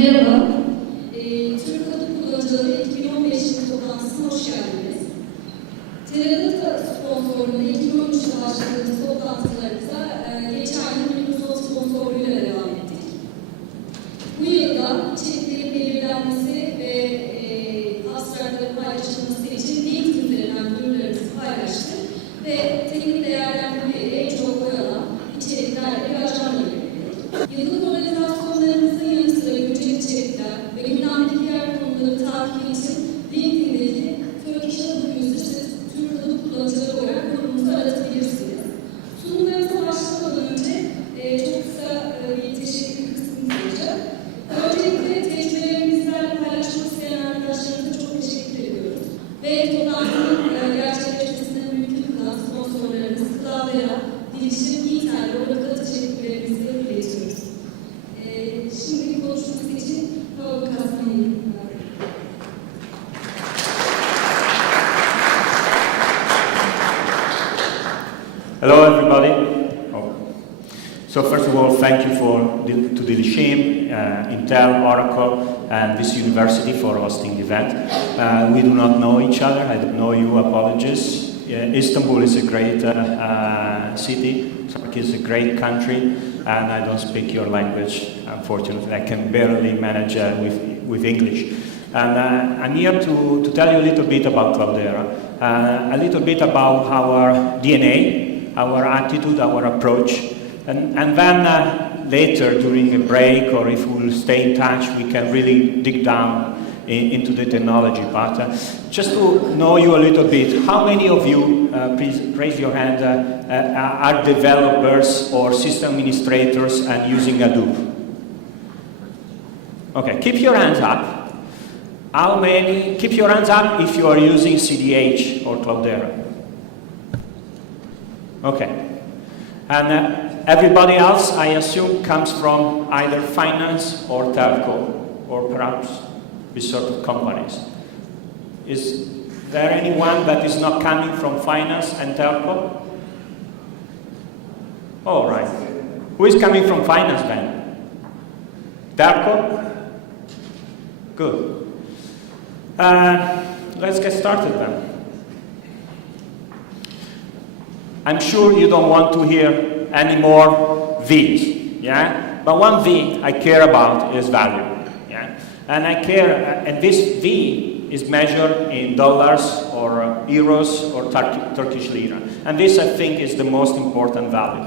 Merhaba, Türk Kamu Kullanıcıları 2015 yılı toplantısına hoş geldiniz. TRHug sponsorluğunda 2013'te başladığımız toplantılarımıza geçen yıl Microsoft sponsorluğuyla devam ettik. Bu yılda içeriklerin belirlenmesi ve abstraktların paylaşılması için LinkedIn üzerinden ürünlerimizi paylaştık ve teknik değerlendirmeyle en çok oy alan içeriklerle bir ajanda belirliyoruz. Yıllık organizasyonlarımızın yanı sıra güncel içerikler ve gündemdeki diğer konuları takibi için LinkedIn'deki TRHug yüzüstü Türk Kamu Kullanıcıları olarak grubumuzu aratabilirsiniz. Sunumlarımıza başlamadan önce çok kısa bir teşekkür kısmımız olacak. Öncelikle tecrübelerimizden paylaşmak isteyen arkadaşlarımıza çok teşekkür ediyoruz. Ve toplantının gerçekleşmesine mümkün kılan sponsorlarımız Cloudera, Bilişim, İntel ve Oracle teşekkürlerimizi iletiyoruz. Şimdi konuşması için Paolo Castagna'yı Hello, everybody. So first of all, thank you to Dilishim, Intel, Oracle, and this university for hosting the event. We do not know each other. I don't know you. Apologies. Istanbul is a great city. Turkey is a great country, and I don't speak your language. Unfortunately, I can barely manage with English. And I'm here to tell you a little bit about Cloudera, a little bit about our DNA, our attitude, our approach, and then later during a break, or if we'll stay in touch, we can really dig down into the technology part. Just to know you a little bit, how many of you, please raise your hand, are developers or system administrators and using Hadoop? Okay, keep your hands up. How many? Keep your hands up if you are using CDH or Cloudera. Okay. And everybody else, I assume, comes from either finance or telco, or perhaps this sort of companies. Is there anyone that is not coming from finance and telco? All right. Who is coming from finance then? Telco? Good. Let's get started then. I'm sure you don't want to hear any more V's, yeah? But one V I care about is value, yeah? And I care, and this V is measured in dollars or euros or Turkish lira. And this, I think, is the most important value.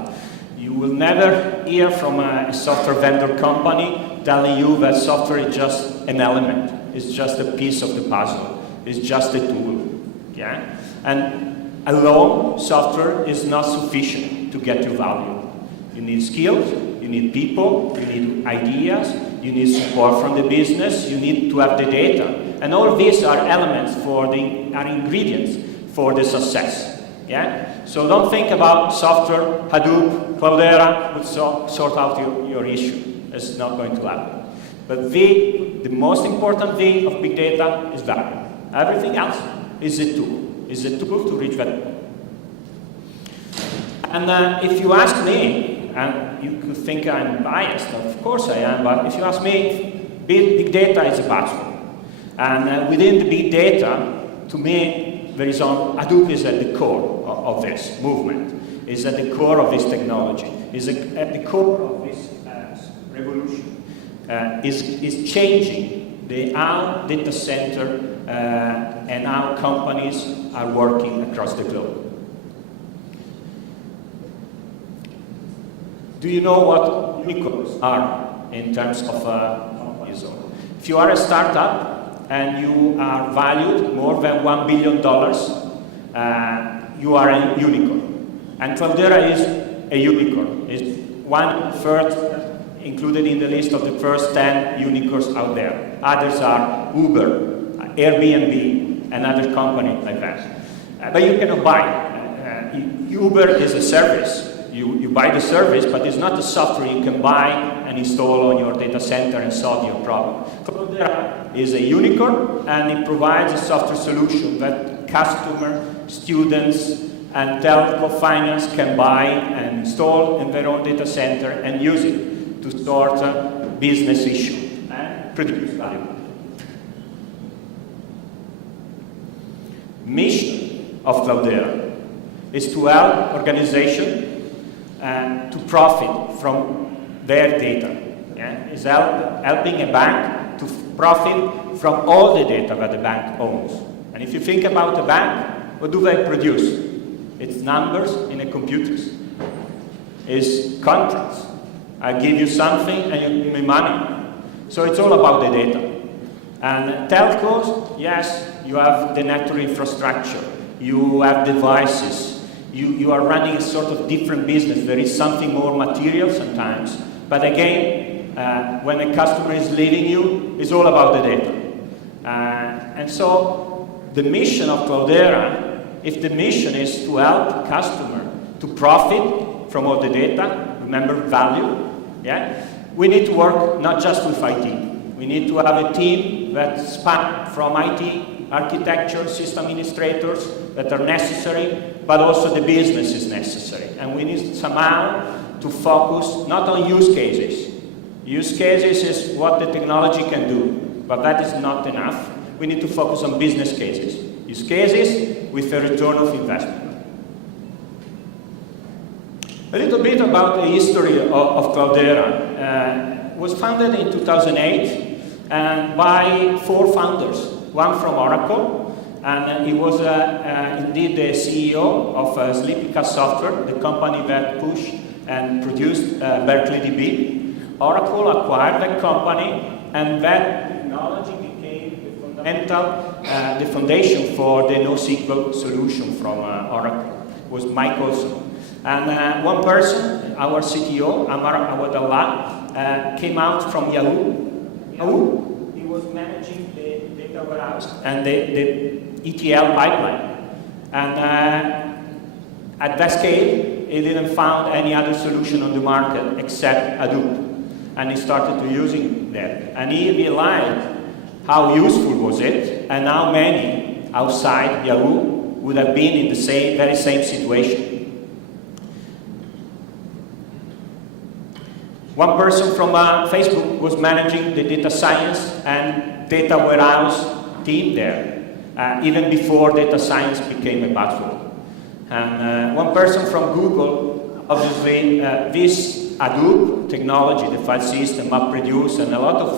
You will never hear from a software vendor company telling you that software is just an element, it's just a piece of the puzzle, it's just a tool, yeah? And alone, software is not sufficient to get you value. You need skills, you need people, you need ideas, you need support from the business, you need to have the data. And all these are elements are ingredients for the success. Yeah? So don't think about software, Hadoop, Cloudera would sort out your issue. It's not going to happen. But the most important V of big data is value. Everything else is a tool. Is a tool to reach that goal. And if you ask me, and you could think I'm biased, of course I am, but if you ask me, big data is a buzzword. And within the big data, to me, Hadoop is at the core of this movement, is at the core of this technology, is at the core of this revolution, is changing how data center and how companies are working across the globe. Do you know what unicorns are in terms of companies? If you are a startup and you are valued more than $1 billion, you are a unicorn. And Cloudera is a unicorn. It's 1/3 included in the list of the first 10 unicorns out there. Others are Uber, Airbnb, and other companies like that. But you cannot buy. Uber is a service. You buy the service, but it's not the software you can buy and install on your data center and solve your problem. Cloudera is a unicorn, and it provides a software solution that customers, students, and telco finance can buy and install in their own data center and use it to sort business issues. produce value. Mission of Cloudera is to help organizations to profit from their data. Yeah? It's helping a bank to profit from all the data that the bank owns. And if you think about a bank, what do they produce? It's numbers in the computers. It's contracts. I give you something and you give me money. So it's all about the data. And telcos, yes, you have the network infrastructure. You have devices. You are running a sort of different business. There is something more material sometimes. But again, when a customer is leaving you, it's all about the data. And so the mission of Cloudera, if the mission is to help customer to profit from all the data, remember value, yeah? We need to work not just with IT. We need to have a team that span from IT, architecture, system administrators that are necessary, but also the business is necessary. And we need somehow to focus not on use cases. Use cases is what the technology can do, but that is not enough. We need to focus on business cases. Use cases with a return of investment. A little bit about the history of Cloudera. It was founded in 2008 by 4 founders. One from Oracle, and he was indeed the CEO of Sleepycat Software, the company that pushed and produced Berkeley DB. Oracle acquired that company, and that technology became the fundamental, the foundation for the NoSQL solution from Oracle. It was Mike Olson. And one person, our CTO, Amar Awadallah, came out from Yahoo. Yahoo, he was managing the data warehouse and the ETL pipeline. And at that scale, he didn't find any other solution on the market except Hadoop. And he started to using that. And he realized how useful was it, and how many outside Yahoo would have been in the very same situation. One person from Facebook was managing the data science and data warehouse team there, even before data science became a buzzword. And one person from Google, obviously, this Hadoop technology, the file system, MapReduce, and a lot of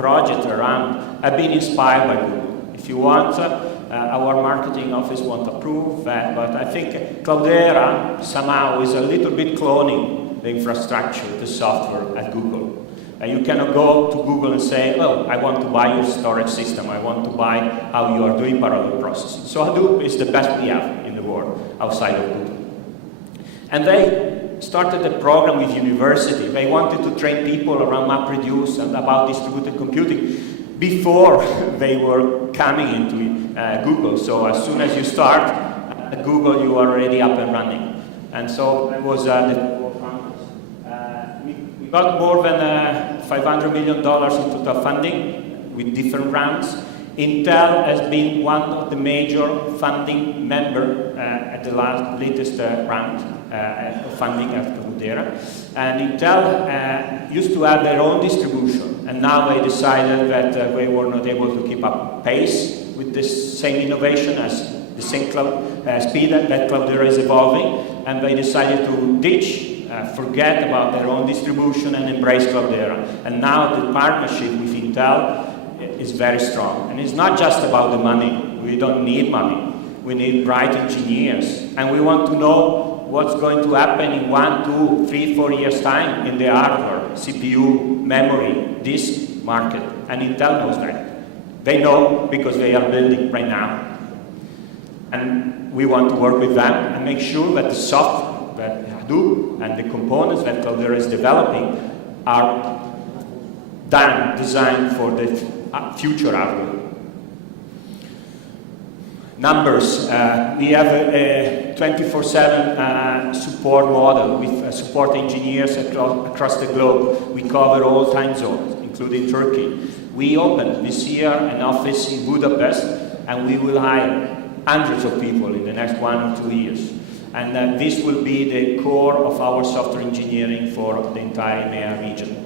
projects around have been inspired by Google. If you want, our marketing office won't approve that, but I think Cloudera somehow is a little bit cloning the infrastructure, the software at Google. You cannot go to Google and say, oh, I want to buy your storage system, I want to buy how you are doing parallel processing. So Hadoop is the best we have in the world outside of Google. And they started a program with university. They wanted to train people around MapReduce and about distributed computing before they were coming into Google. So as soon as you start at Google, you are already up and running. And so it was the we got more than $500 million in total funding with different rounds. Intel has been one of the major funding members at the latest round of funding at Cloudera. And Intel used to have their own distribution, and now they decided that they were not able to keep up pace with this same innovation as the same speed that Cloudera is evolving, and they decided to ditch, forget about their own distribution and embrace Cloudera. And now the partnership with Intel is very strong. And it's not just about the money. We don't need money. We need bright engineers. And we want to know what's going to happen in 1, 2, 3, 4 years' time in the hardware, CPU, memory, disk market. And Intel knows that. They know because they are building right now. And we want to work with them and make sure that the software that Hadoop and the components that Cloudera is developing are designed for the future hardware. Numbers. We have a 24/7 support model with support engineers across the globe. We cover all time zones, including Turkey. We opened this year an office in Budapest, and we will hire hundreds of people in the next 1 or 2 years. And this will be the core of our software engineering for the entire EMEA region.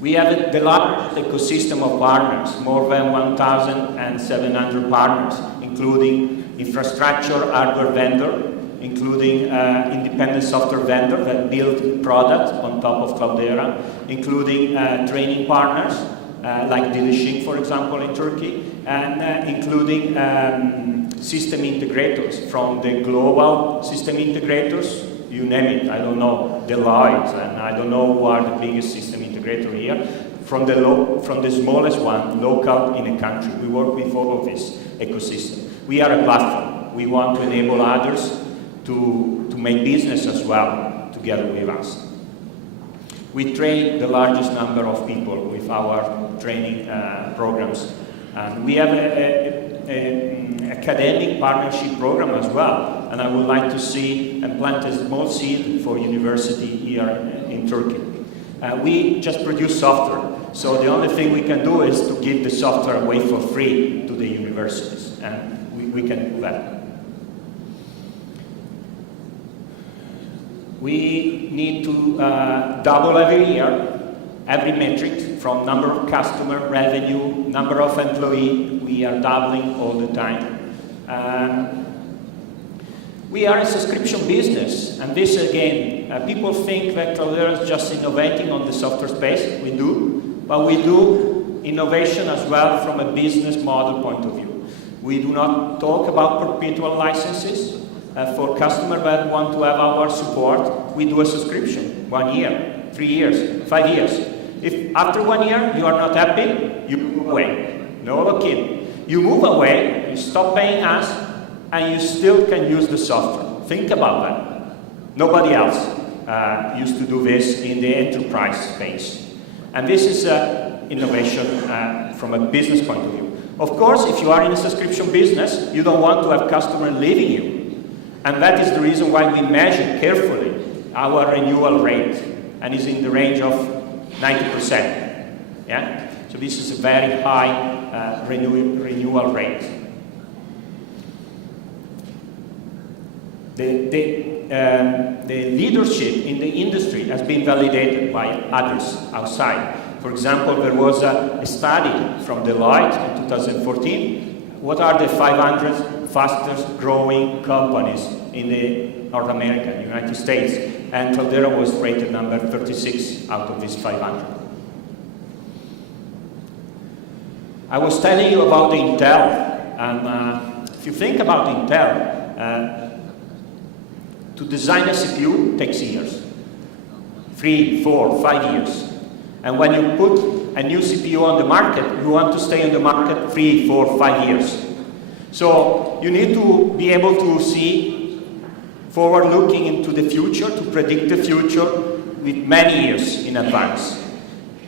We have the largest ecosystem of partners, more than 1,700 partners, including infrastructure hardware vendor, including independent software vendor that build products on top of Cloudera, including training partners, like Dilishing, for example, in Turkey, and including system integrators, from the global system integrators, you name it, I don't know, Deloitte, and I don't know who are the biggest system integrator here, from the smallest one, local in a country. We work with all of this ecosystem. We are a platform. We want to enable others to make business as well together with us. We train the largest number of people with our training programs. And we have an academic partnership program as well. And I would like to see and plant a small seed for university here in Turkey. We just produce software. So the only thing we can do is to give the software away for free to the universities. And we can do that. We need to double every year, every metric, from number of customer, revenue, number of employees. We are doubling all the time. We are a subscription business, and this again, people think that Cloudera is just innovating on the software space. We do, but we do innovation as well from a business model point of view. We do not talk about perpetual licenses. For customers that want to have our support, we do a subscription, 1 year, 3 years, 5 years. If after 1 year you are not happy, you move away. No locking. You move away, you stop paying us, and you still can use the software. Think about that. Nobody else used to do this in the enterprise space. And this is innovation from a business point of view. Of course, if you are in a subscription business, you don't want to have customers leaving you. And that is the reason why we measure carefully our renewal rate, and is in the range of 90%. Yeah? So this is a very high renewal rate. The leadership in the industry has been validated by others outside. For example, there was a study from Deloitte in 2014. What are the 500 fastest growing companies in the North America, United States? And Cloudera was rated number 36 out of these 500. I was telling you about the Intel, and if you think about Intel, to design a CPU takes years, 3, 4, 5 years. And when you put a new CPU on the market, you want to stay on the market 3, 4, 5 years. So you need to be able to see forward-looking into the future, to predict the future with many years in advance.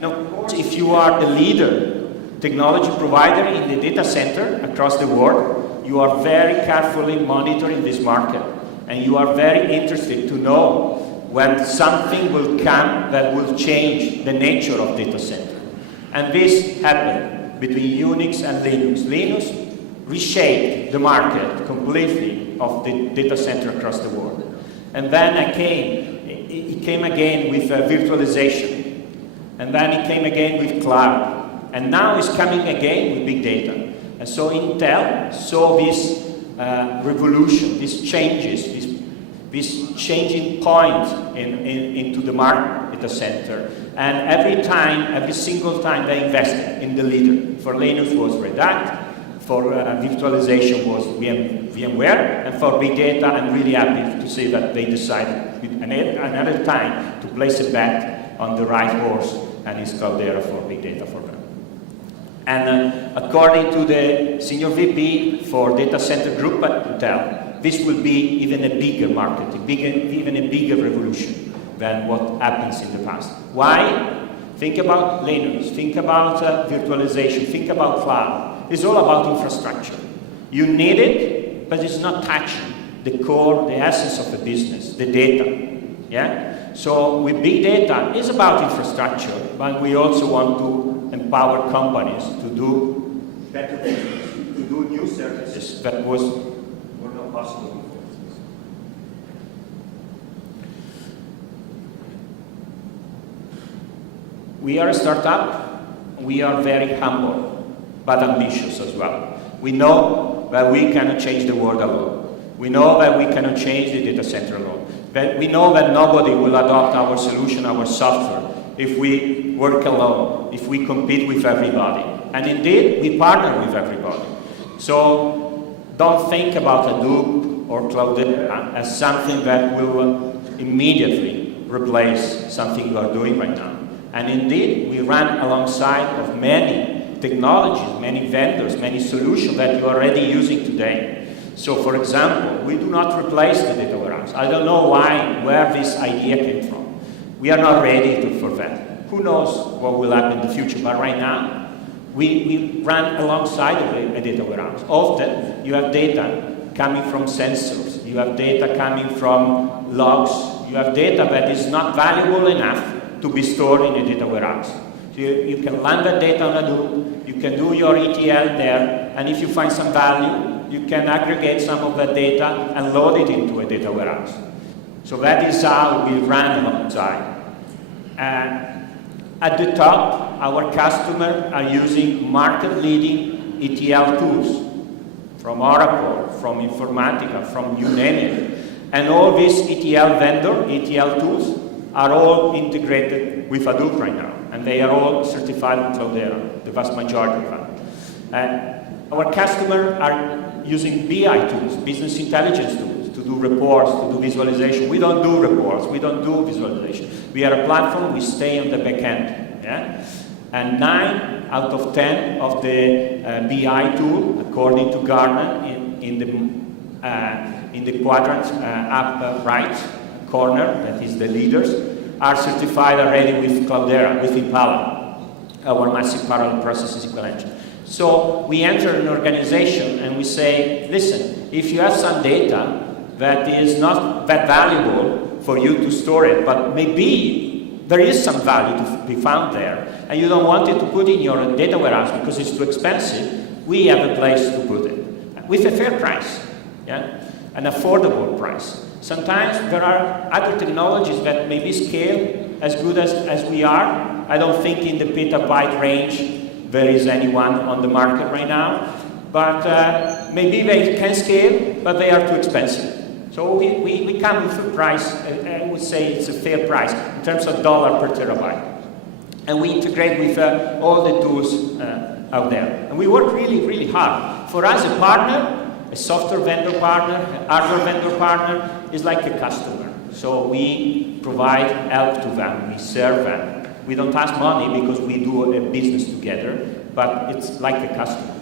Now, of course, if you are the leader, technology provider in the data center across the world, you are very carefully monitoring this market, and you are very interested to know when something will come that will change the nature of data center. And this happened between Unix and Linux. Linux reshaped the market completely of the data center across the world. And then it came again with virtualization. And then it came again with cloud. And now it's coming again with big data. And so Intel saw this revolution, these changes, this changing point into the market data center. And every single time they invested in the leader. For Linux was Red Hat, for virtualization was VMware, and for big data, I'm really happy to see that they decided another time to place a bet on the right horse, and it's Cloudera for big data for them. And according to the senior VP for data center group at Intel, this will be even a bigger market, even a bigger revolution than what happens in the past. Why? Think about Linux, think about virtualization, think about cloud. It's all about infrastructure. You need it, but it's not touching the core, the essence of the business, the data. Yeah? So with big data, it's about infrastructure, but we also want to empower companies to do better things, to do new services that were not possible before. We are a startup. We are very humble, but ambitious as well. We know that we cannot change the world alone. We know that we cannot change the data center alone. But we know that nobody will adopt our solution, our software, if we work alone, if we compete with everybody. And indeed, we partner with everybody. So don't think about Hadoop or Cloudera as something that will immediately replace something we are doing right now. And indeed, we run alongside of many technologies, many vendors, many solutions that you're already using today. So for example, we do not replace the data warehouse. I don't know where this idea came from. We are not ready for that. Who knows what will happen in the future, but right now, we run alongside of a data warehouse. Often, you have data coming from sensors. You have data coming from logs. You have data that is not valuable enough to be stored in a data warehouse. So you can land that data on Hadoop, you can do your ETL there, and if you find some value, you can aggregate some of that data and load it into a data warehouse. So that is how we run alongside. At the top, our customers are using market-leading ETL tools from Oracle, from Informatica, from you name it. And all these ETL tools are all integrated with Hadoop right now. And they are all certified with Cloudera, the vast majority of them. Our customers are using BI tools, business intelligence tools, to do reports, to do visualization. We don't do reports, we don't do visualization. We are a platform, we stay on the back end. Yeah? And 9 out of 10 of the BI tool, according to Gartner, in the quadrant up right corner, that is the leaders, are certified already with Cloudera, with Impala, our massive parallel processing SQL engine. So we enter an organization and we say, listen, if you have some data that is not that valuable for you to store it, but maybe there is some value to be found there, and you don't want it to put in your data warehouse because it's too expensive, we have a place to put it with a fair price, yeah? An affordable price. Sometimes there are other technologies that maybe scale as good as we are. I don't think in the petabyte range there is anyone on the market right now, but maybe they can scale, but they are too expensive. So we come with a price, I would say it's a fair price in terms of dollar per terabyte. And we integrate with all the tools out there. And we work really, really hard. For us, a partner, a software vendor partner, a hardware vendor partner, is like a customer. So we provide help to them, we serve them. We don't ask money because we do a business together, but it's like a customer.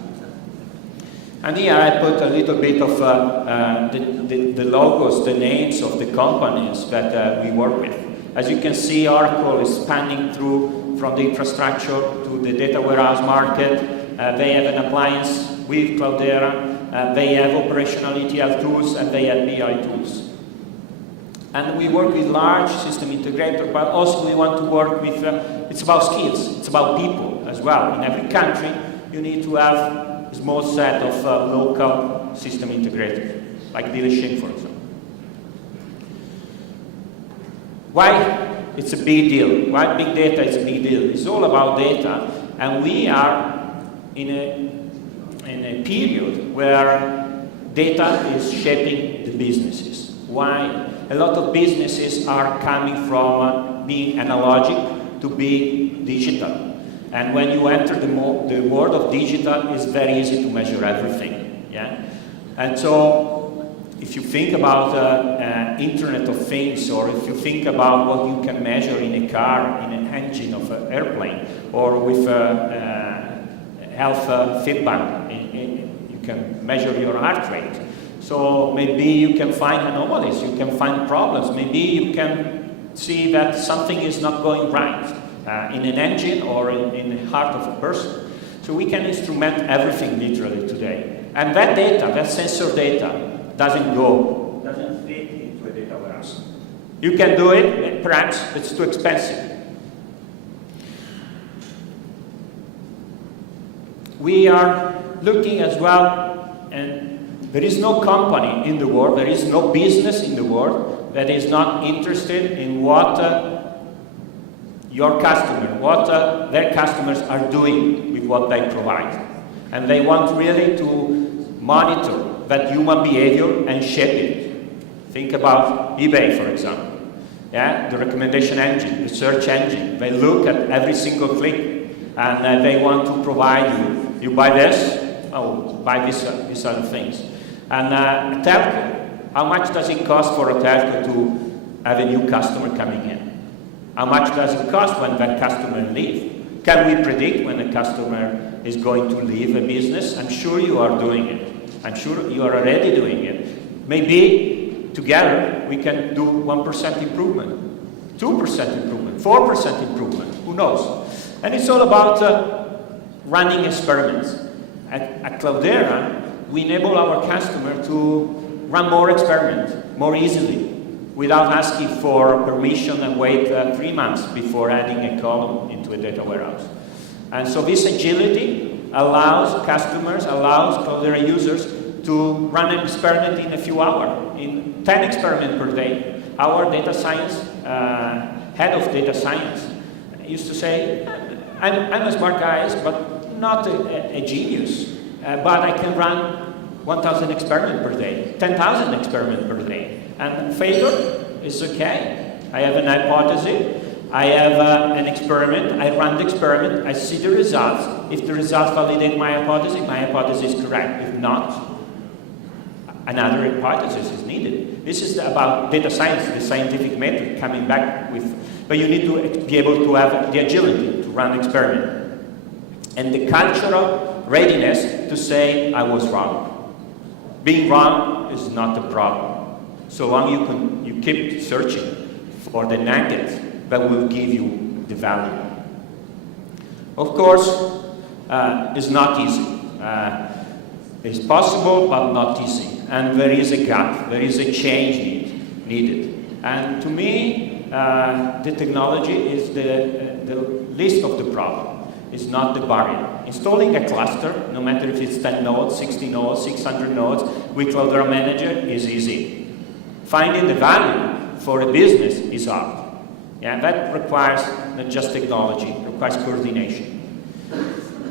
And here I put a little bit of the logos, the names of the companies that we work with. As you can see, Oracle is spanning through from the infrastructure to the data warehouse market. They have an appliance with Cloudera. They have operational ETL tools, and they have BI tools. And we work with large system integrators, but also we want to work with, it's about skills, it's about people as well. In every country, you need to have a small set of local system integrators, like dealership, for example. Why it's a big deal? Why big data is a big deal? It's all about data, and we are in a period where data is shaping the businesses. Why? A lot of businesses are coming from being analogic to being digital. And when you enter the world of digital, it's very easy to measure everything. Yeah? And so, if you think about Internet of Things, or if you think about what you can measure in a car, in an engine of an airplane, or with health feedback, you can measure your heart rate. So maybe you can find anomalies, you can find problems, maybe you can see that something is not going right in an engine or in the heart of a person. So we can instrument everything literally today. And that data, that sensor data, doesn't fit into a data warehouse. You can do it, perhaps it's too expensive. We are looking as well, and there is no company in the world, there is no business in the world that is not interested in what your customer, what their customers are doing with what they provide. And they want really to monitor that human behavior and shape it. Think about eBay, for example. Yeah, the recommendation engine, the search engine. They look at every single click, and they want to provide you buy this, oh, buy these other things. And a telco, how much does it cost for a telco to have a new customer coming in? How much does it cost when that customer leaves? Can we predict when a customer is going to leave a business? I'm sure you are doing it. I'm sure you are already doing it. Maybe together we can do 1% improvement, 2% improvement, 4% improvement, who knows? And it's all about running experiments. At Cloudera, we enable our customer to run more experiments more easily without asking for permission and wait 3 months before adding a column into a data warehouse. And so this agility allows customers, allows Cloudera users to run an experiment in a few hours, in 10 experiments per day. Our data science, head of data science, used to say, I'm a smart guy, but not a genius, but I can run 1,000 experiments per day, 10,000 experiments per day. And failure is okay. I have an hypothesis, I have an experiment, I run the experiment, I see the results. If the results validate my hypothesis is correct. If not, another hypothesis is needed. This is about data science, the scientific method coming back with, but you need to be able to have the agility to run experiment. And the cultural readiness to say, I was wrong. Being wrong is not a problem. So long you keep searching for the nuggets that will give you the value. Of course, it's not easy. It's possible, but not easy. And there is a gap, there is a change needed. And to me, the technology is the least of the problem. It's not the barrier. Installing a cluster, no matter if it's 10 nodes, 60 nodes, 600 nodes, with Cloudera Manager is easy. Finding the value for a business is hard. Yeah, that requires not just technology, it requires coordination.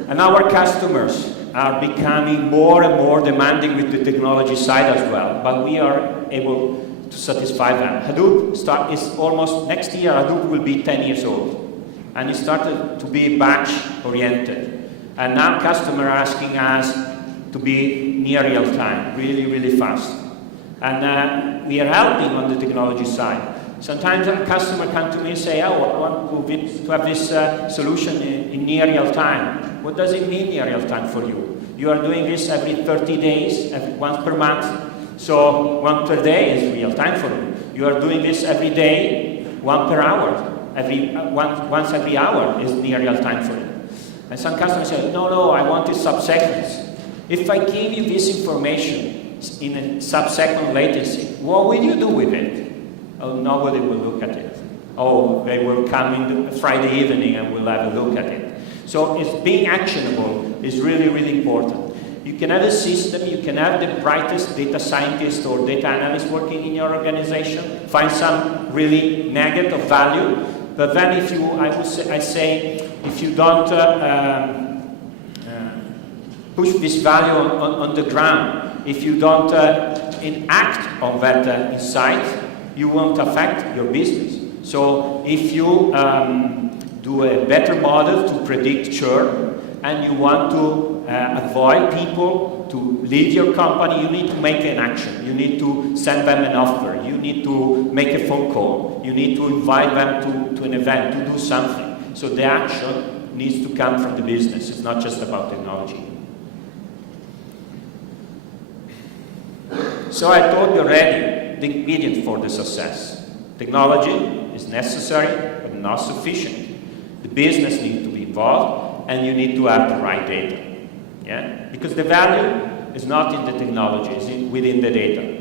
And our customers are becoming more and more demanding with the technology side as well, but we are able to satisfy them. Hadoop is almost, next year Hadoop will be 10 years old. And it started to be batch-oriented. And now customers are asking us to be near real time, really, really fast. And we are helping on the technology side. Sometimes a customer comes to me and say, oh, I want to have this solution in near real time. What does it mean near real time for you? You are doing this every 30 days, once per month. So 1 per day is real time for you. You are doing this every day, 1 per hour. Once every hour is near real time for you. And some customers say, no, I want it sub-seconds. If I give you this information in a sub-second latency, what will you do with it? Oh, nobody will look at it. Oh, they will come in Friday evening and will have a look at it. So it's being actionable is really, really important. You can have a system, you can have the brightest data scientist or data analyst working in your organization, find some really nugget of value, but then if you, I say, if you don't push this value on the ground, if you don't enact on that insight, you won't affect your business. So if you do a better model to predict churn, and you want to avoid people to leave your company, you need to make an action. You need to send them an offer. You need to make a phone call. You need to invite them to an event, to do something. So the action needs to come from the business. It's not just about technology. So I told you already the ingredient for the success. Technology is necessary, but not sufficient. The business needs to be involved, and you need to have the right data. Yeah? Because the value is not in the technology, it's within the data.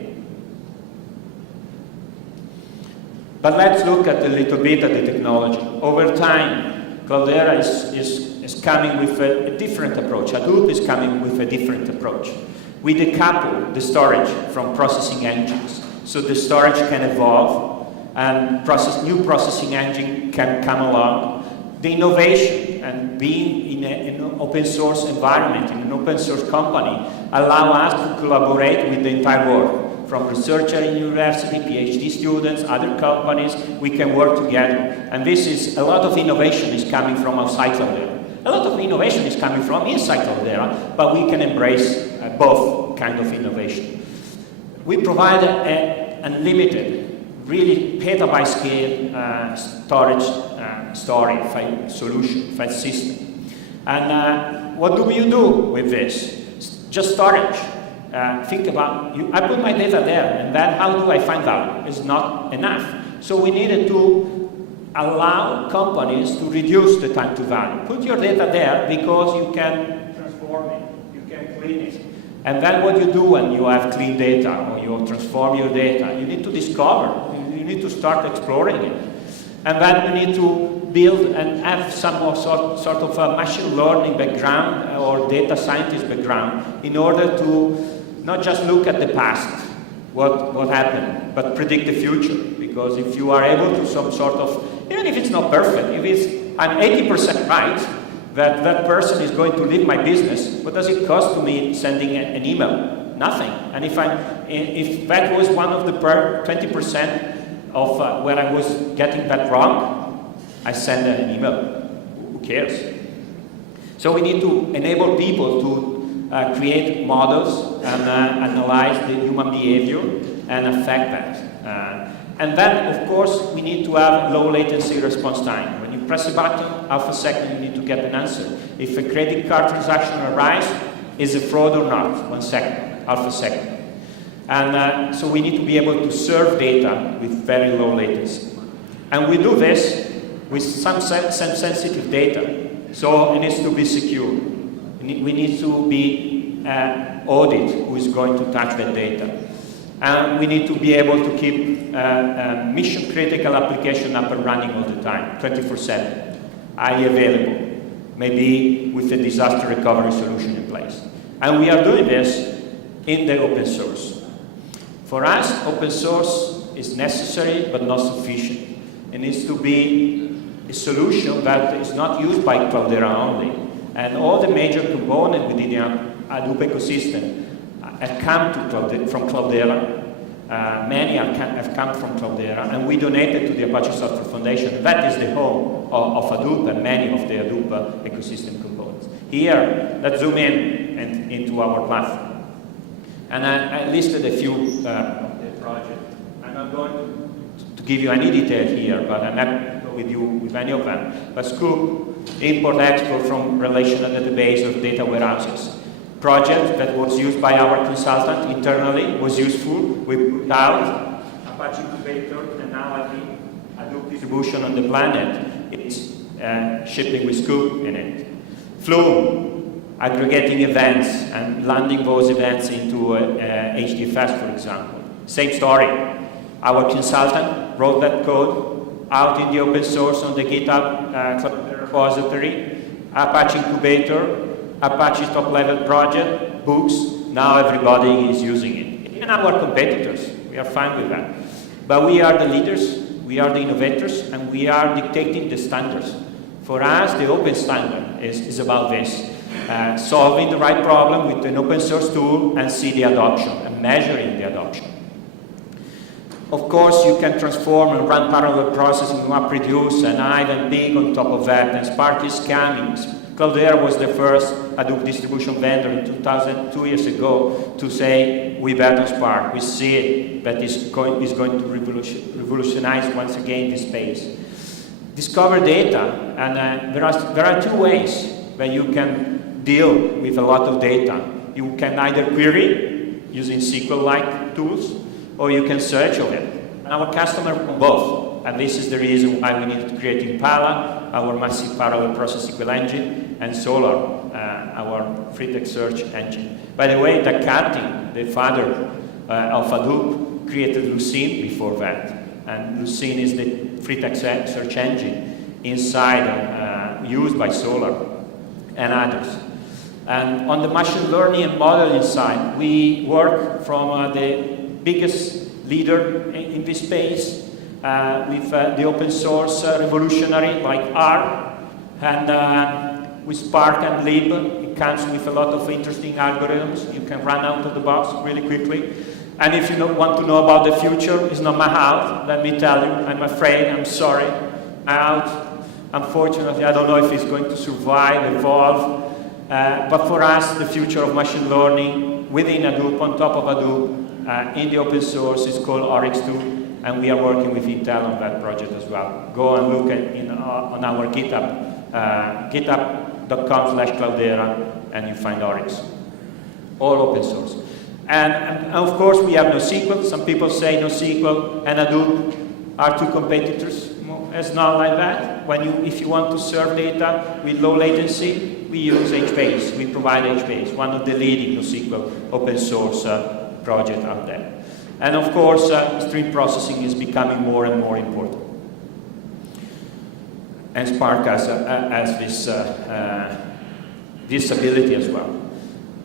But let's look at a little bit at the technology. Over time, Cloudera is coming with a different approach. Hadoop is coming with a different approach. We decouple the storage from processing engines, so the storage can evolve and new processing engine can come along. The innovation and being in an open source environment, in an open source company, allow us to collaborate with the entire world. From researchers in university, PhD students, other companies, we can work together. And this is, a lot of innovation is coming from outside Cloudera. A lot of innovation is coming from inside Cloudera, but we can embrace both kind of innovation. We provide an unlimited, really petabyte scale storage file solution, file system. And what do you do with this? Just storage. Think about, I put my data there, and then how do I find out? It's not enough. So we needed to allow companies to reduce the time to value. Put your data there because you can transform it, you can clean it. And then what you do when you have clean data or you transform your data, you need to discover, you need to start exploring it. And then we need to build and have some sort of a machine learning background or data scientist background in order to not just look at the past, what happened, but predict the future. Because if you are able to some sort of, even if it's not perfect, if it's, I'm 80% right, that person is going to leave my business, what does it cost to me sending an email? Nothing. And if that was one of the 20% of where I was getting that wrong, I send an email. Who cares? So we need to enable people to create models and analyze the human behavior and affect that. And then, of course, we need to have low latency response time. When you press a button, half a second, you need to get an answer. If a credit card transaction arrives, is it fraud or not? 1 second, half a second. And so we need to be able to serve data with very low latency. And we do this with some sensitive data. So it needs to be secure. We need to be audit who is going to touch that data. And we need to be able to keep mission-critical application up and running all the time, 24/7, highly available, maybe with a disaster recovery solution in place. And we are doing this in the open source. For us, open source is necessary but not sufficient. It needs to be a solution that is not used by Cloudera only. And all the major components within the Hadoop ecosystem have come from Cloudera. Many have come from Cloudera, and we donated to the Apache Software Foundation. That is the home of Hadoop and many of the Hadoop ecosystem components. Here, let's zoom in into our platform. And I listed a few of the projects. I'm not going to give you any detail here, but I'm happy to go with you with any of them. But Scoop, import-export from relational database or data warehouses. Project that was used by our consultant internally, was useful. We put out Apache Incubator, and now I think Hadoop distribution on the planet. It's shipping with Scoop in it. Flume, aggregating events and landing those events into HDFS, for example. Same story. Our consultant wrote that code out in the open source on the GitHub repository. Apache Incubator, Apache top-level project, books, now everybody is using it. Even our competitors, we are fine with that. But we are the leaders, we are the innovators, and we are dictating the standards. For us, the open standard is about this. Solving the right problem with an open source tool and see the adoption, and measuring the adoption. Of course, you can transform and run parallel processing, MapReduce, and Hive and Big on top of that, and Spark is coming. Cloudera was the first Hadoop distribution vendor in 2 years ago to say, we bet on Spark. We see it, that is going to revolutionize once again this space. Discover data, and there are two ways that you can deal with a lot of data. You can either query using SQL-like tools, or you can search of it. And our customer want both, and this is the reason why we needed to create Impala, our massive parallel process SQL engine, and Solar, our free-text search engine. By the way, Dakarty, the father of Hadoop, created Lucene before that. And Lucene is the free-text search engine inside, used by Solar and others. And on the machine learning and modeling side, we work from the biggest leader in this space, with the open source revolutionary like R, and with Spark and Lib. It comes with a lot of interesting algorithms. You can run out of the box really quickly. And if you want to know about the future, it's not my house, let me tell you. I'm afraid, I'm sorry. My house, unfortunately, I don't know if it's going to survive, evolve. But for us, the future of machine learning within Hadoop, on top of Hadoop, in the open source is called Oryx 2, and we are working with Intel on that project as well. Go and look on our GitHub, github.com/Cloudera, and you find Oryx. All open source. And of course, we have NoSQL. Some people say NoSQL and Hadoop are two competitors. It's not like that. If you want to serve data with low latency, we use HBase. We provide HBase, one of the leading NoSQL open source projects out there. And of course, stream processing is becoming more and more important. And Spark has this ability as well.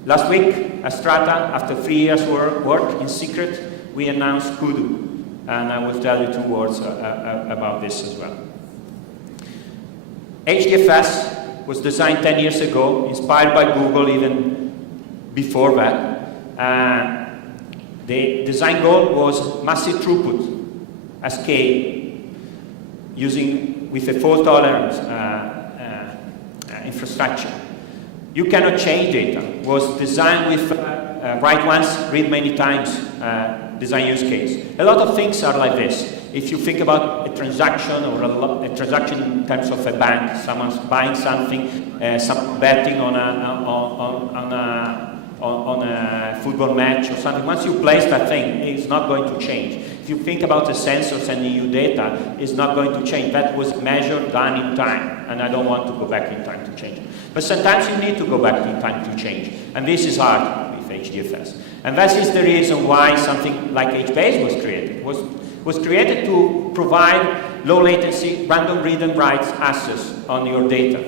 Last week, at Strata, after 3 years work in secret, we announced Kudu. And I will tell you 2 words about this as well. HDFS was designed 10 years ago, inspired by Google even before that. The design goal was massive throughput at scale, with a fault tolerance infrastructure. You cannot change data. It was designed with write once, read many times design use case. A lot of things are like this. If you think about a transaction or a transaction in terms of a bank, someone's buying something, someone betting on a football match or something, once you place that thing, it's not going to change. If you think about a sensor sending you data, it's not going to change. That was measured, done in time, and I don't want to go back in time to change it. But sometimes you need to go back in time to change, and this is hard with HDFS. And that is the reason why something like HBase was created. It was created to provide low latency, random read and write access on your data.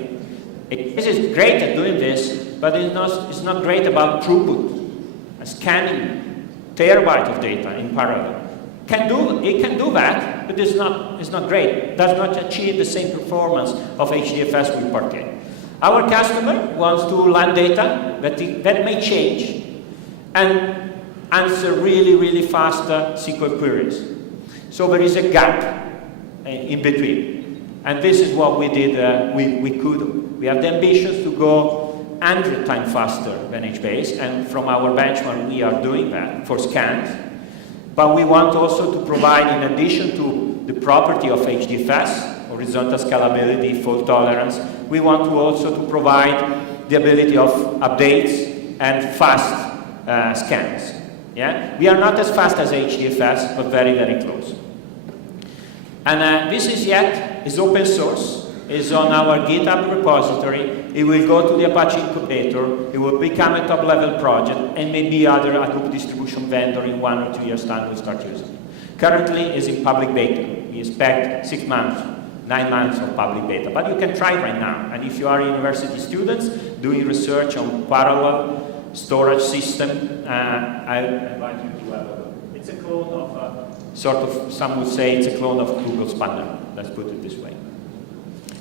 HBase is great at doing this, but it's not great about throughput, scanning terabyte of data in parallel. It can do that, but it's not great. It does not achieve the same performance of HDFS with Parquet. Our customer wants to land data that may change and answer really, really fast SQL queries. So there is a gap in between. And this is what we did with Kudu. We have the ambitions to go 100 times faster than HBase, and from our benchmark we are doing that for scans. But we want also to provide, in addition to the property of HDFS, horizontal scalability, fault tolerance, we want to also to provide the ability of updates and fast scans. Yeah? We are not as fast as HDFS, but very, very close. And this is open source. It's on our GitHub repository. It will go to the Apache incubator. It will become a top-level project, and maybe other Hadoop distribution vendor in 1 or 2 years' time will start using it. Currently, it's in public beta. We expect 6 months, 9 months of public beta. But you can try it right now. And if you are university students doing research on parallel storage system, I invite you to have a look. It's a clone of, some would say it's a clone of Google Spanner. Let's put it this way.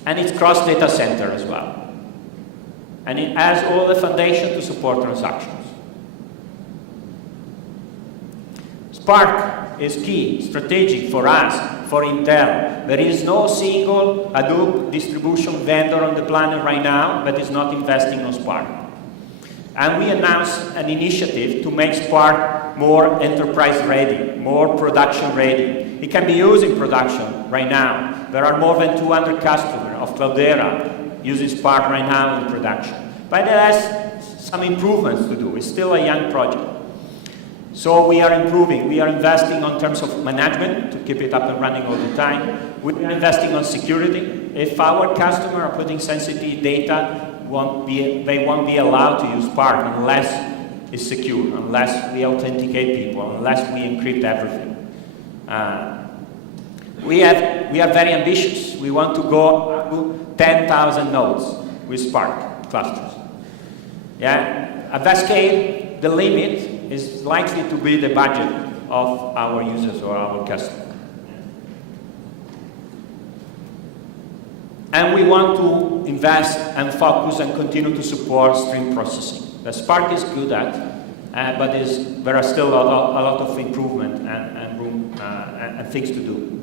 And it's cross-data center as well. And it has all the foundation to support transactions. Spark is key, strategic for us, for Intel. There is no single Hadoop distribution vendor on the planet right now that is not investing on Spark. And we announced an initiative to make Spark more enterprise-ready, more production-ready. It can be used in production right now. There are more than 200 customers of Cloudera using Spark right now in production. But it has some improvements to do. It's still a young project. So we are improving. We are investing in terms of management to keep it up and running all the time. We are investing on security. If our customers are putting sensitive data, they won't be allowed to use Spark unless it's secure, unless we authenticate people, unless we encrypt everything. We are very ambitious. We want to go to 10,000 nodes with Spark clusters. Yeah? At that scale, the limit is likely to be the budget of our users or our customers. And we want to invest and focus and continue to support stream processing. The Spark is good at, but there are still a lot of improvement and room and things to do.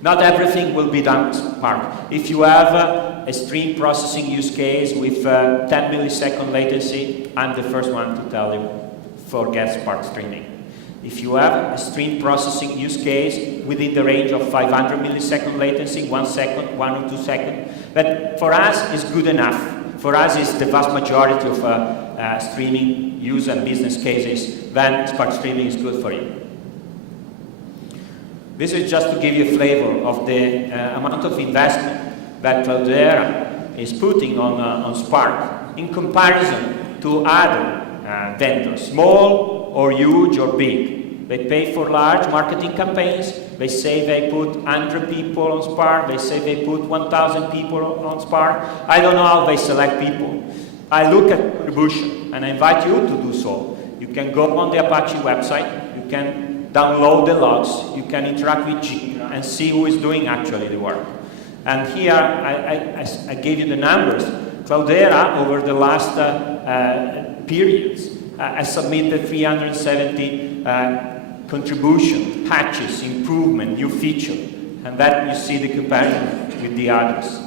Not everything will be done with Spark. If you have a stream processing use case with 10 millisecond latency, I'm the first one to tell you, forget Spark streaming. If you have a stream processing use case within the range of 500 millisecond latency, 1 second, 1 or 2 seconds, that for us is good enough. For us is the vast majority of streaming use and business cases, then Spark streaming is good for you. This is just to give you a flavor of the amount of investment that Cloudera is putting on Spark in comparison to other vendors, small or huge or big. They pay for large marketing campaigns. They say they put 100 people on Spark. They say they put 1,000 people on Spark. I don't know how they select people. I look at contribution, and I invite you to do so. You can go on the Apache website. You can download the logs, you can interact with Jira and see who is doing actually the work. And here, I gave you the numbers. Cloudera, over the last periods, has submitted 370 contribution, patches, improvement, new feature. And that you see the comparison with the others.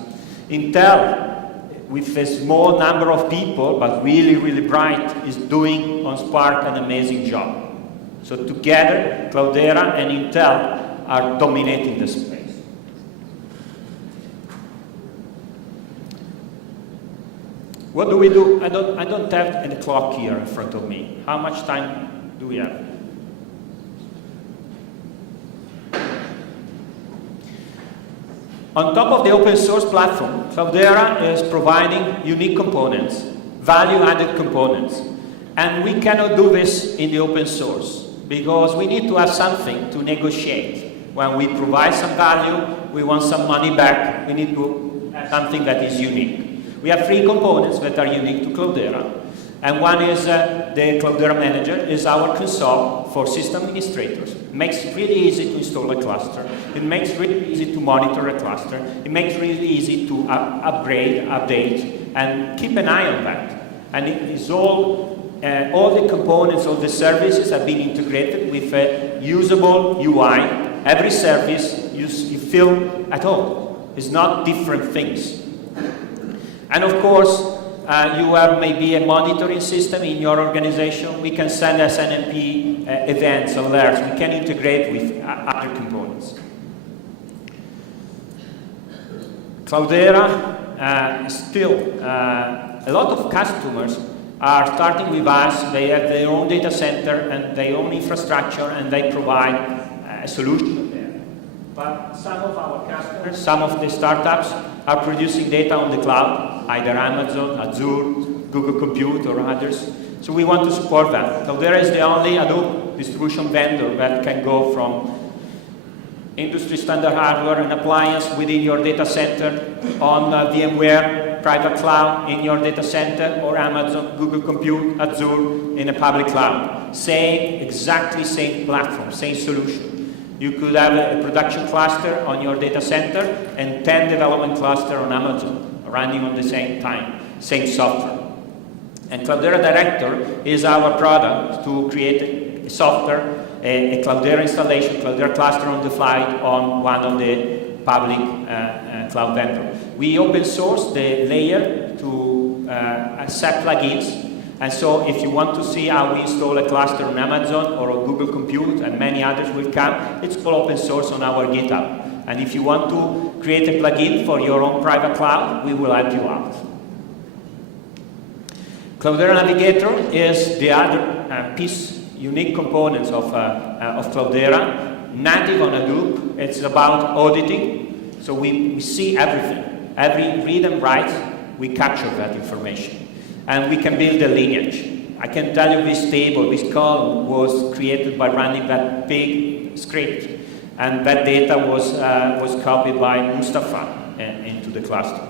Intel, with a small number of people, but really, really bright, is doing on Spark an amazing job. So together, Cloudera and Intel are dominating the space. What do we do? I don't have any clock here in front of me. How much time do we have? On top of the open source platform, Cloudera is providing unique components, value-added components. And we cannot do this in the open source, because we need to have something to negotiate. When we provide some value, we want some money back, we need to have something that is unique. We have 3 components that are unique to Cloudera, and one is the Cloudera Manager, is our console for system administrators. It makes it really easy to install a cluster, it makes it really easy to monitor a cluster, it makes it really easy to upgrade, update, and keep an eye on that. And it is all the components, all the services have been integrated with a usable UI. Every service you feel at home. It's not different things. And of course, you have maybe a monitoring system in your organization. We can send SNMP events, alerts. We can integrate with other components. Cloudera, still, a lot of customers are starting with us. They have their own data center and their own infrastructure, and they provide a solution there. But some of our customers, some of the startups, are producing data on the cloud, either Amazon, Azure, Google Compute, or others. So we want to support that. Cloudera is the only Hadoop distribution vendor that can go from industry standard hardware and appliance within your data center on VMware, private cloud in your data center, or Amazon, Google Compute, Azure in a public cloud. Exactly same platform, same solution. You could have a production cluster on your data center and 10 development cluster on Amazon running on the same time, same software. And Cloudera Director is our product to create a software, a Cloudera installation, Cloudera cluster on the fly on one of the public cloud vendor. We open source the layer to accept plugins. And so if you want to see how we install a cluster on Amazon or on Google Compute, and many others will come, it's all open source on our GitHub. And if you want to create a plugin for your own private cloud, we will help you out. Cloudera Navigator is the other unique components of Cloudera, native on Hadoop. It's about auditing, so we see everything. Every read and write, we capture that information. And we can build a lineage. I can tell you this table, this column was created by running that big script. And that data was copied by Mustafa into the cluster.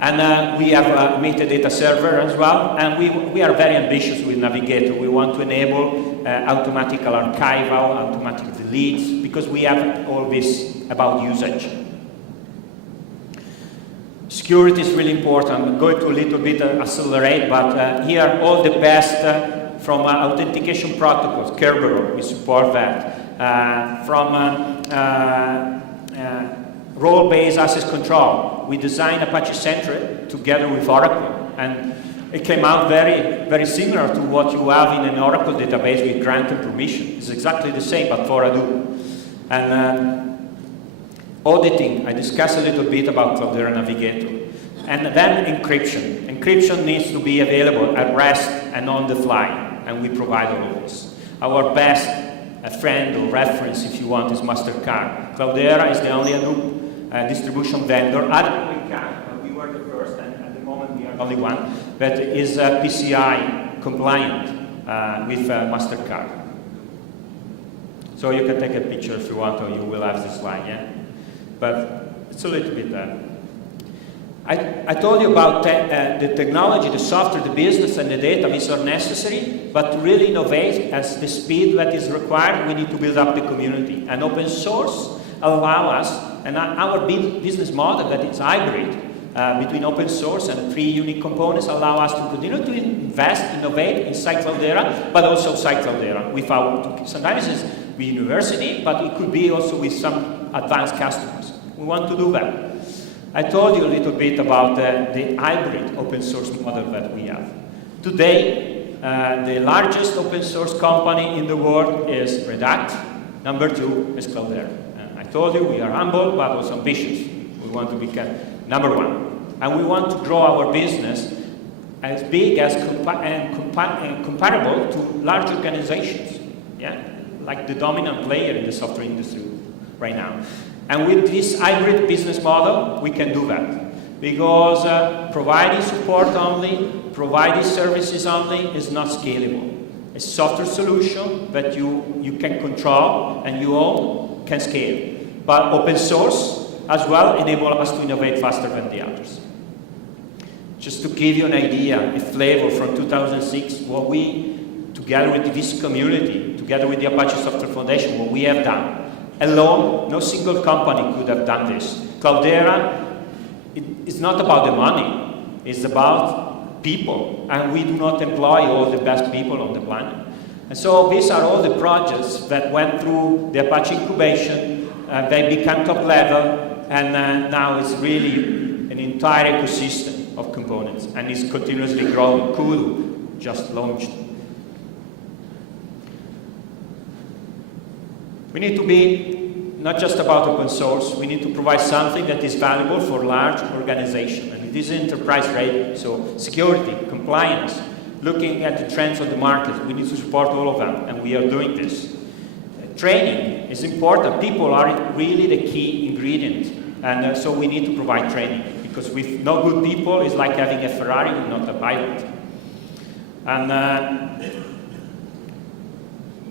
And we have a metadata server as well, and we are very ambitious with Navigator. We want to enable automatic archival, automatic deletes, because we have all this about usage. Security is really important. I'm going to a little bit accelerate, but here all the best from authentication protocols. Kerberos, we support that. From role-based access control, we designed Apache Centric together with Oracle, and it came out very, very similar to what you have in an Oracle database with grant and permission. It's exactly the same, but for Hadoop. And auditing, I discussed a little bit about Cloudera Navigator. And then encryption. Encryption needs to be available at rest and on the fly, and we provide all of this. Our best friend or reference, if you want, is Mastercard. Cloudera is the only Hadoop distribution vendor. We were the first, and at the moment we are the only one that is PCI compliant with Mastercard. So you can take a picture if you want, or you will have the slide, yeah? But it's a little bit I told you about the technology, the software, the business, and the data. These are necessary, but to really innovate at the speed that is required, we need to build up the community. And open source allow us, and our business model that is hybrid between open source and 3 unique components allow us to continue to invest, innovate inside Cloudera, but also outside Cloudera. Sometimes it's with university, but it could be also with some advanced customers. We want to do that. I told you a little bit about the hybrid open source model that we have. Today, the largest open source company in the world is Red Hat. Number 2 is Cloudera. I told you we are humble but also ambitious. We want to become number 1. And we want to grow our business as big as comparable to large organizations, yeah? Like the dominant player in the software industry right now. And with this hybrid business model, we can do that. Because providing support only, providing services only is not scalable. A software solution that you can control and you own can scale. But open source as well enables us to innovate faster than the others. Just to give you an idea, a flavor from 2006, what we, together with this community, together with the Apache Software Foundation, what we have done. Alone, no single company could have done this. Cloudera, it's not about the money. It's about people. And we do not employ all the best people on the planet. And so these are all the projects that went through the Apache incubation. They became top level. And now it's really an entire ecosystem of components. And it's continuously growing. Kudu just launched. We need to be not just about open source, we need to provide something that is valuable for large organizations. And it is enterprise ready, so security, compliance, looking at the trends of the market, we need to support all of them, and we are doing this. Training is important. People are really the key ingredient, and so we need to provide training, because with no good people, it's like having a Ferrari with not a pilot.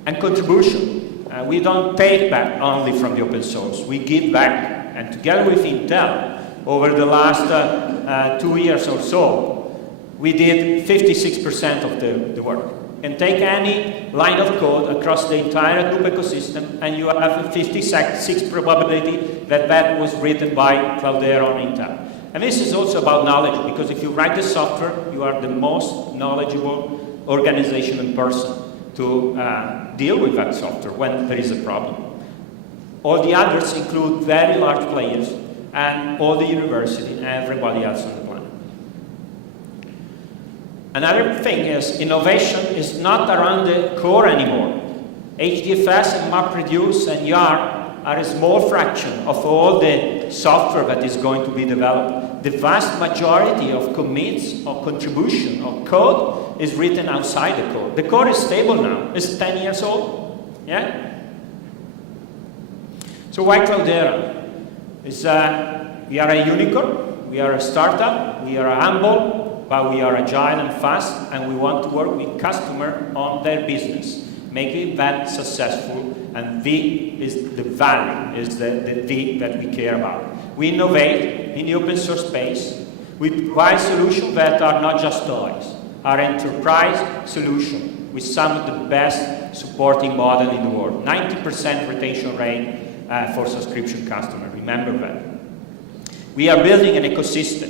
And contribution. We don't take back only from the open source, we give back. And together with Intel, over the last 2 years or so, we did 56% of the work. And take any line of code across the entire Hadoop ecosystem, and you have a 56 probability that was written by Cloudera on Intel. And this is also about knowledge, because if you write the software, you are the most knowledgeable organization and person to deal with that software when there is a problem. All the others include very large players and all the university and everybody else on the planet. Another thing is innovation is not around the core anymore. HDFS and MapReduce and YAR are a small fraction of all the software that is going to be developed. The vast majority of commits or contribution or code is written outside the core. The core is stable now. It's 10 years old. Yeah? So why Cloudera? We are a unicorn. We are a startup. We are humble, but we are agile and fast, and we want to work with customers on their business, making that successful. And V is the value, is the V that we care about. We innovate in the open source space. We provide solutions that are not just toys, are enterprise solutions with some of the best supporting model in the world. 90% retention rate for subscription customers, remember that. We are building an ecosystem.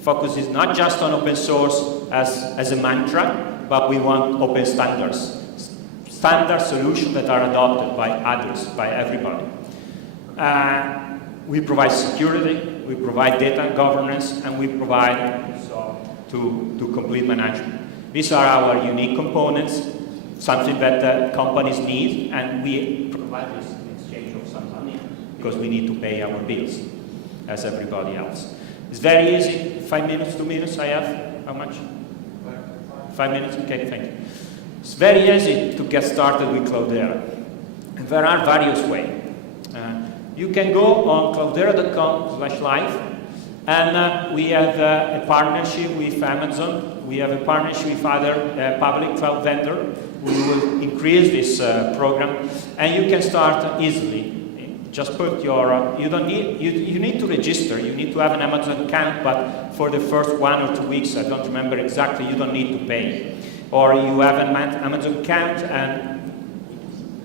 Focus is not just on open source as a mantra, but we want open standards. Standard solutions that are adopted by others, by everybody. We provide security, we provide data governance, and we provide to complete management. These are our unique components, something that companies need, and we provide this in exchange of some money, because we need to pay our bills, as everybody else. It's very easy. 5 minutes, 2 minutes I have? How much? 5 minutes? Okay, thank you. It's very easy to get started with Cloudera. And there are various ways. You can go on cloudera.com/live, and we have a partnership with Amazon. We have a partnership with other public cloud vendor. We will increase this program, and you can start easily. Just put your, you need to register, you need to have an Amazon account, but for the first 1 or 2 weeks, I don't remember exactly, you don't need to pay. Or you have an Amazon account and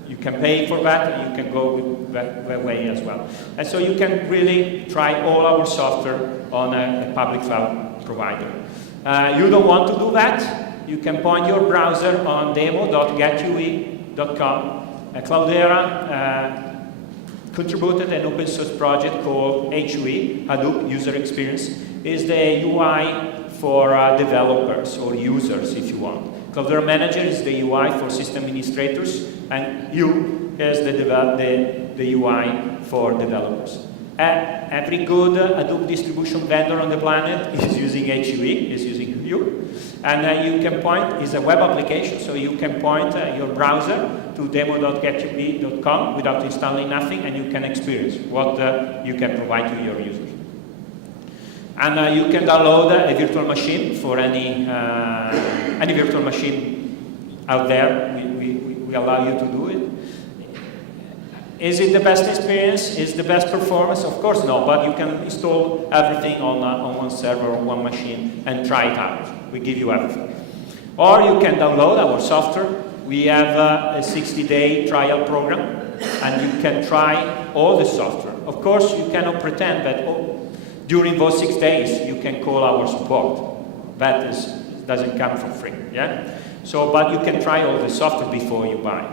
you can pay for that, and you can go with that way as well. And so you can really try all our software on a public cloud provider. You don't want to do that, you can point your browser on demo.getui.com. Cloudera contributed an open source project called HUE, Hadoop User Experience. Is the UI for developers or users, if you want. Cloudera Manager is the UI for system administrators, and U is the UI for developers. Every good Hadoop distribution vendor on the planet is using HUE, is using U. And you can point, it's a web application, so you can point your browser to demo.getui.com without installing nothing, and you can experience what you can provide to your users. And you can download a virtual machine for any virtual machine out there. We allow you to do it. Is it the best experience? Is the best performance? Of course no, but you can install everything on one server or one machine and try it out. We give you everything. Or you can download our software. We have a 60-day trial program, and you can try all the software. Of course, you cannot pretend that during those 6 days you can call our support. That doesn't come for free. Yeah. So, but you can try all the software before you buy.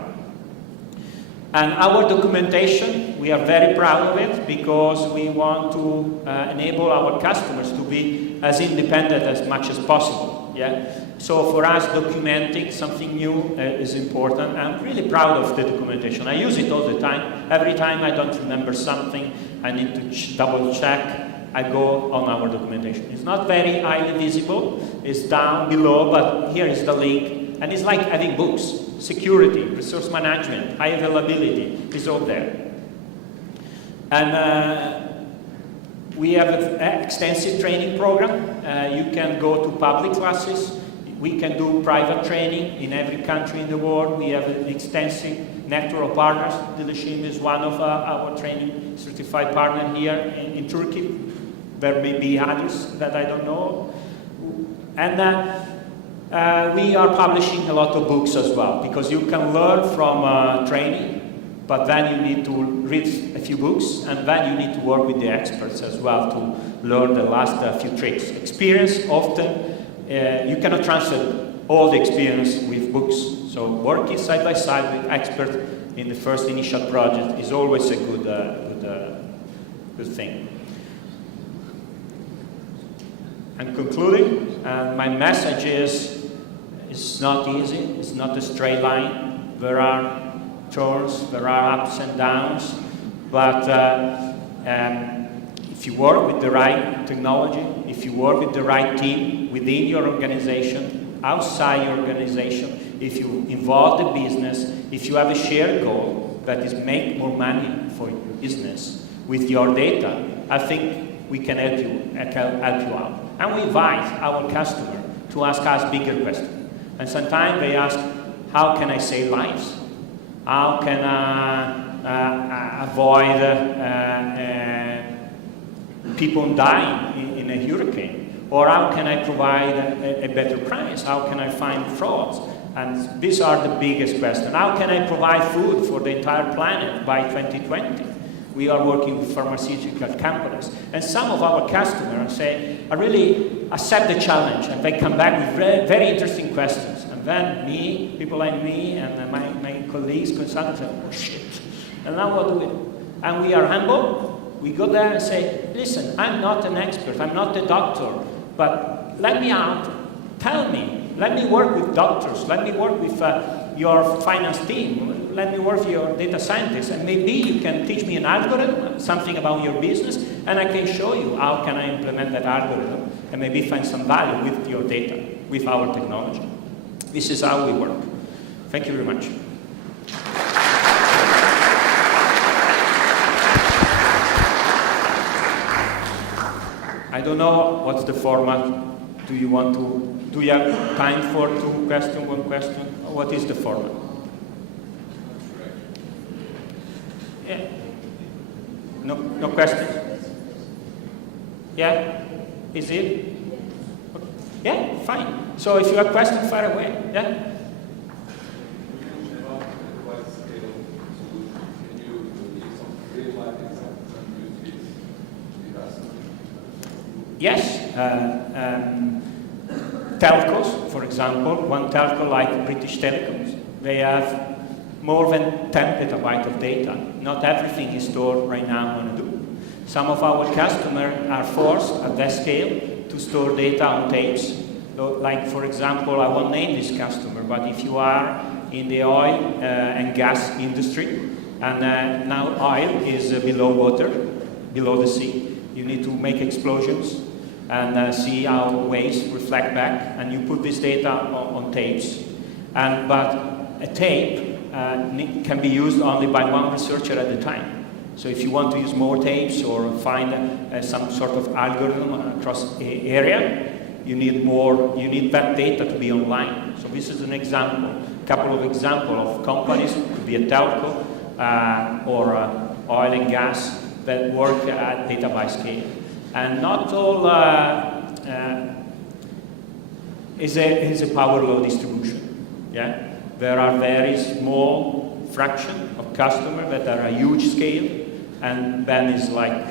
And our documentation, we are very proud of it because we want to enable our customers to be as independent as much as possible. Yeah? So for us, documenting something new is important. I'm really proud of the documentation. I use it all the time. Every time I don't remember something, I need to double check. I go on our documentation. It's not very highly visible. It's down below, but here is the link. And it's like having books. Security, resource management, high availability is all there. And we have an extensive training program. You can go to public classes. We can do private training in every country in the world. We have an extensive network of partners. Dilashim is one of our training certified partners here in Turkey. There may be others that I don't know. And we are publishing a lot of books as well, because you can learn from training, but then you need to read a few books, and then you need to work with the experts as well to learn the last few tricks. Experience, often, you cannot transfer all the experience with books, so working side by side with experts in the first initial project is always a good thing. And concluding, my message is, it's not easy, it's not a straight line. There are turns, there are ups and downs, but if you work with the right technology, if you work with the right team within your organization, outside your organization, if you involve the business, if you have a shared goal that is make more money for your business with your data, I think we can help you out. And we invite our customer to ask us bigger questions. And sometimes they ask, how can I save lives? How can I avoid people dying in a hurricane? Or how can I provide a better price? How can I find frauds? And these are the biggest questions. How can I provide food for the entire planet by 2020? We are working with pharmaceutical companies. And some of our customers I really accept the challenge, and they come back with very, very interesting questions. And then people like me, and my colleagues, consultants say, oh shit, and now what do we do? And we are humble. We go there and say, listen, I'm not an expert, I'm not a doctor, but let me out, tell me, let me work with doctors, let me work with your finance team, let me work with your data scientists, and maybe you can teach me an algorithm, something about your business, and I can show you how can I implement that algorithm, and maybe find some value with your data, with our technology. This is how we work. Thank you very much. I don't know what's the format. Do you have time for 2 questions, 1 question? What is the format? Yeah. No questions? Yeah? Is it? Yeah, fine. So if you have questions, fire away. Yeah? Yes. Telcos, for example, one telco like British Telecoms, they have more than 10 petabytes of data. Not everything is stored right now on Hadoop. Some of our customers are forced at that scale to store data on tapes. Like, for example, I won't name this customer, but if you are in the oil and gas industry, and now oil is below water, below the sea, you need to make explosions and see how waves reflect back, and you put this data on tapes. But a tape can be used only by one researcher at a time. So if you want to use more tapes or find some sort of algorithm across an area, you need that data to be online. So this is an example, a couple of examples of companies, could be a telco or oil and gas, that work at data by scale. And not all is a power law distribution. Yeah? There are very small fraction of customers that are a huge scale, and then it's like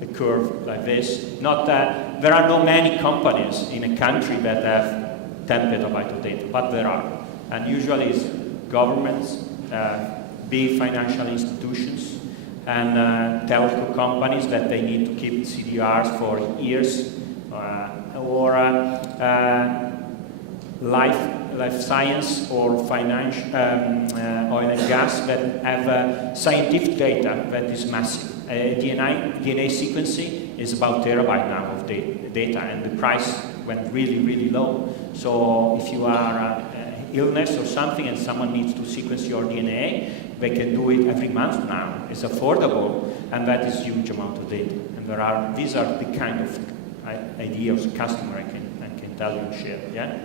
a curve like this. Not that there are not many companies in a country that have 10 petabytes of data, but there are. And usually it's governments, big financial institutions, and telco companies that they need to keep CDRs for years, or life science or financial oil and gas that have scientific data that is massive. DNA sequencing is about terabyte now of data, and the price went really, really low. So if you are illness or something and someone needs to sequence your DNA, they can do it every month now. It's affordable, and that is huge amount of data. And these are the kind of ideas customer I can tell you and share. Yeah.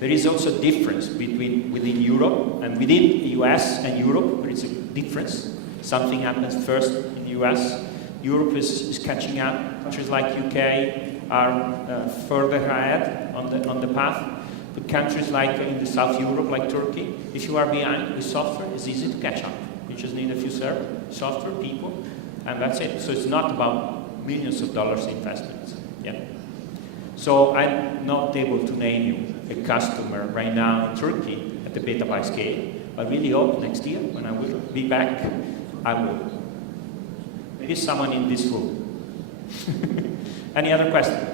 There is also a difference within Europe and within the US and Europe. There is a difference. Something happens first in the US. Europe is catching up. Countries like UK are further ahead on the path. But countries like in the South Europe, like Turkey, if you are behind with software, it's easy to catch up. You just need a few software people, and that's it. So it's not about millions of dollars investments. Yeah. So I'm not able to name you a customer right now in Turkey at the petabyte scale. I really hope next year, when I will be back, I will. Maybe someone in this room. Any other question?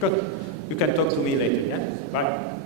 Good. You can talk to me later, yeah? Bye.